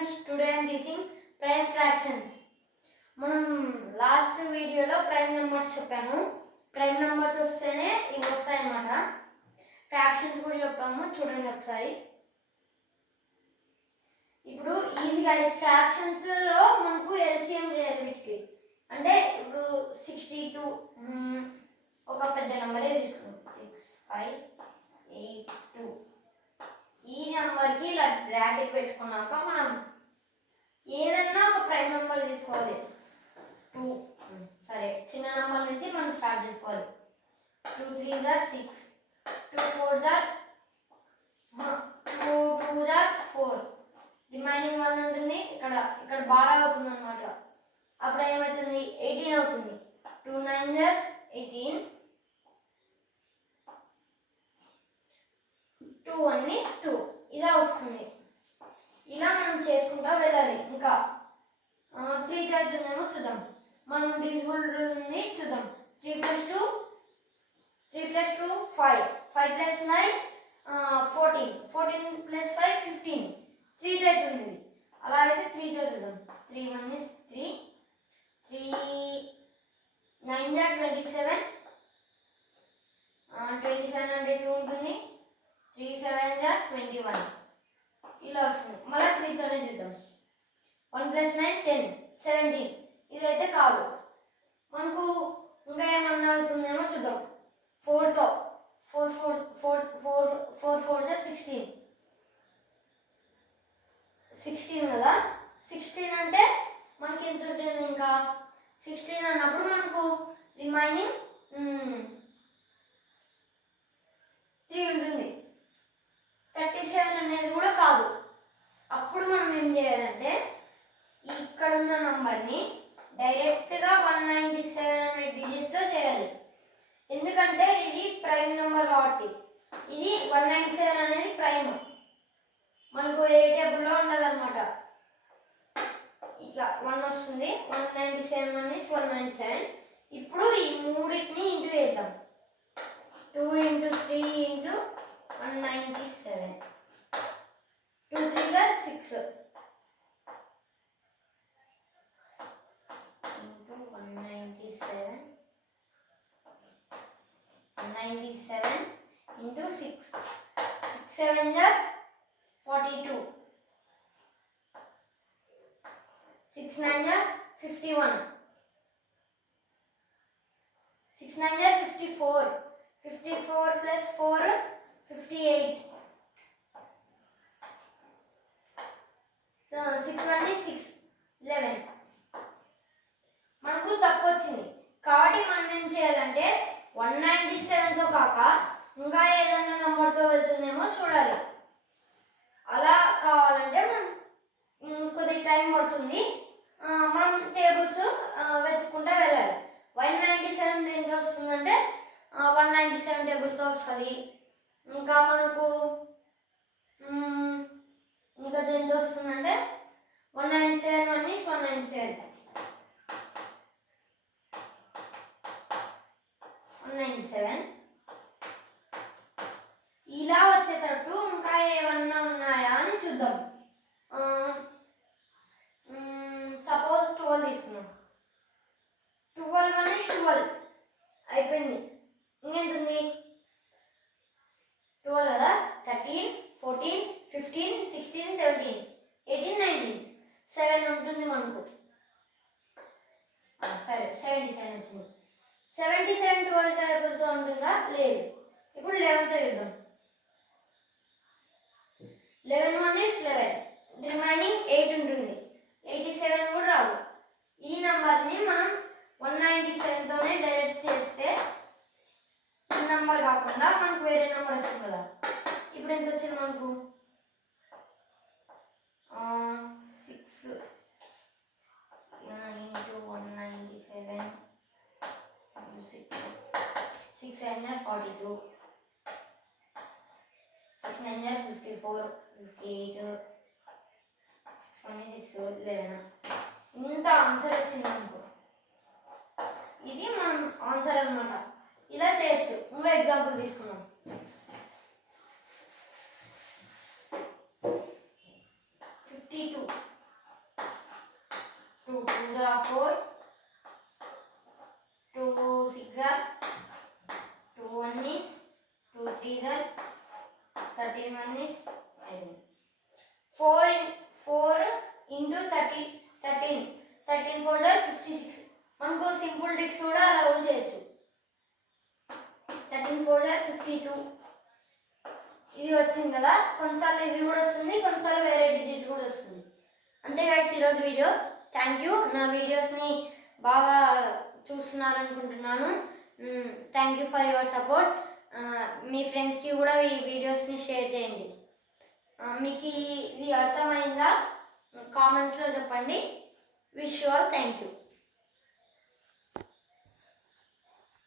friends, today I am teaching prime fractions. మనం last వీడియోలో prime numbers చెప్పాము. Prime numbers వస్తేనే ఇవి వస్తాయి అన్నమాట. ఫ్రాక్షన్స్ కూడా చెప్పాము, చూడండి ఒకసారి. ఇప్పుడు ఈజీగా ఫ్రాక్షన్స్లో మనకు ఎల్సిఎం చేయాలి వీటికి. అంటే ఇప్పుడు 62 ఒక పెద్ద నెంబరే తీసుకున్నాం, 6582. ఈ నెంబర్కి ఇలా బ్రాకెట్ పెట్టుకున్నాక మనం ఏదన్నా ఒక ప్రైమ్ నెంబర్ తీసుకోవాలి. 2 సరే, చిన్న నెంబర్ నుంచి మనం స్టార్ట్ చేసుకోవాలి. 2 3s are 6, 2 4s are 2 2s are 4. Remaining 1 ఉంటుంది, ఇక్కడ బాగా అవుతుంది అనమాట. అప్పుడు ఏమవుతుంది, 18 అవుతుంది. 2 9s are 18, 2 1 is 2. ఇలా వస్తుంది. ఇలా మనం చేసుకుంటా వెళ్ళాలి. ఇంకా 3 అవుతుందేమో చూద్దాం. మనం డివిజిబుల్ ఉంది చూద్దాం. 3 + 2 5, 5 + 9 14, 14 + 5 15. 3 అవుతుంది. అలా అయితే 3 చూద్దాం. 3 1 is 3, 3 9 are 27, 27 అంటే 2 ఉంటుంది. 3 7 are 21. ఇలా వస్తుంది. మళ్ళీ 3తోనే చూద్దాం. 1 + 9 10, 17. ఇదైతే కాదు. మనకు ఇంకా ఏమన్నా అవుతుందేమో చూద్దాం. 4తో 4 4 16, 16 కదా. 16 అంటే మనకి ఎంత ఉంటుంది, ఇంకా 16 అన్నప్పుడు మనకు రిమైనింగ్ 3 ఉంటుంది. 37 అనేది కూడా కాదు. అప్పుడు మనం ఏం చేయాలంటే ఇక్కడ ఉన్న నంబర్ని డైరెక్ట్గా 197 అనే డిజిట్తో చేయాలి. ఎందుకంటే ఇది ప్రైమ్ నెంబర్ కాబట్టి. ఇది 197 అనేది ప్రైమ్, మనకు ఏ టేబుల్లో ఉండదన్నమాట. ఇట్లా 1 వస్తుంది. 197 1 is 197. ఇప్పుడు ఈ మూడింటిని ఇంటూ చేద్దాం. 2 × 3 × 197. 2 3s are 6 into 197. 197 into 6. 6 7s are 42. 6 9s are 51. 6 9s are 54. 54 + 4 58. 6 1 is 6, 11. మనకు తప్పు వచ్చింది కాబట్టి మనం ఏం చేయాలంటే 197తో కాక ఇంకా ఏదైనా నెంబర్తో వెళ్తుందేమో చూడాలి. అలా కావాలంటే మనం కొద్దిగా టైం పడుతుంది. మనం టేబుల్స్ వెతుక్కుంటూ వెళ్ళాలి. 197 దేంతో వస్తుందంటే 197 టేబుల్తో వస్తుంది. ఇంకా మనకు ఇంకా దేంతో వస్తుందంటే 197 1 is 197. 197 ఇలా వచ్చేటట్టు ఇంకా ఏమన్నా ఉన్నాయా అని చూద్దాం. సపోజ్ 12 తీసుకున్నాం. 12 1 is 12 అయిపోయింది. ఇంకెంతుంది 12 కదా. 13 14 15 16 17 18 19 7 ఉంటుంది మనకు. సరే 77 వచ్చింది. 77 12 టేబుల్తో ఉంటుందా, లేదు. ఇప్పుడు 11తో చూద్దాం. 11 1 is 11. రిమైనింగ్ 8 ఉంటుంది. 87 కూడా రాదు. ఈ నెంబర్ని మనం 197తోనే డైరెక్ట్ చేస్తే ఈ నెంబర్ కాకుండా మనకు వేరే నెంబర్ వస్తుంది కదా. ఇప్పుడు ఎంత వచ్చింది మనకు 6 into 197 into 6. 6 7s are 42. 6 9s are 54, 58. 6 1 is 6, 11. ఇంత ఆన్సర్ వచ్చింది మనకు. ఇది మనం ఆన్సర్ అన్నమాట. ఇలా చేయొచ్చు. ఇంకో ఎగ్జాంపుల్ తీసుకున్నాం. 52 1 is 4 into 30 13 13 4 are 56. మనకు సింపుల్ ట్రిక్స్ కూడా అలా కూడా చేయొచ్చు. 13 4 are 52. ఇది వచ్చింది కదా, కొన్నిసార్లు ఇది కూడా వస్తుంది, కొన్నిసార్లు వేరే డిజిట్ కూడా వస్తుంది. అంతే గైస్ ఈరోజు వీడియో. థ్యాంక్ యూ, నా వీడియోస్ని బాగా చూస్తున్నారు అనుకుంటున్నాను. Thank you for your support. మీ ఫ్రెండ్స్కి కూడా ఈ వీడియోస్ని షేర్ చేయండి. మీకు ఇది అర్థమైందా కామెంట్స్లో చెప్పండి. Wish you all thank you.